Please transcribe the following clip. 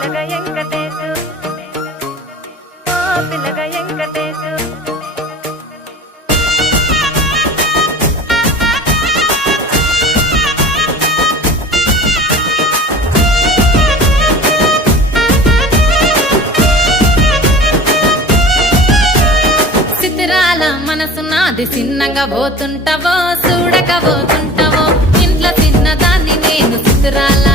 పిల్లగా వెంకటేశు ఓ పిల్లగా వెంకటేశు సిద్ధిరాల మనసు నాది చిన్నగా పోతుంటావో చూడక పోతుంటావో ఇంట్లో చిన్నదాన్ని నేను సిద్ధిరాల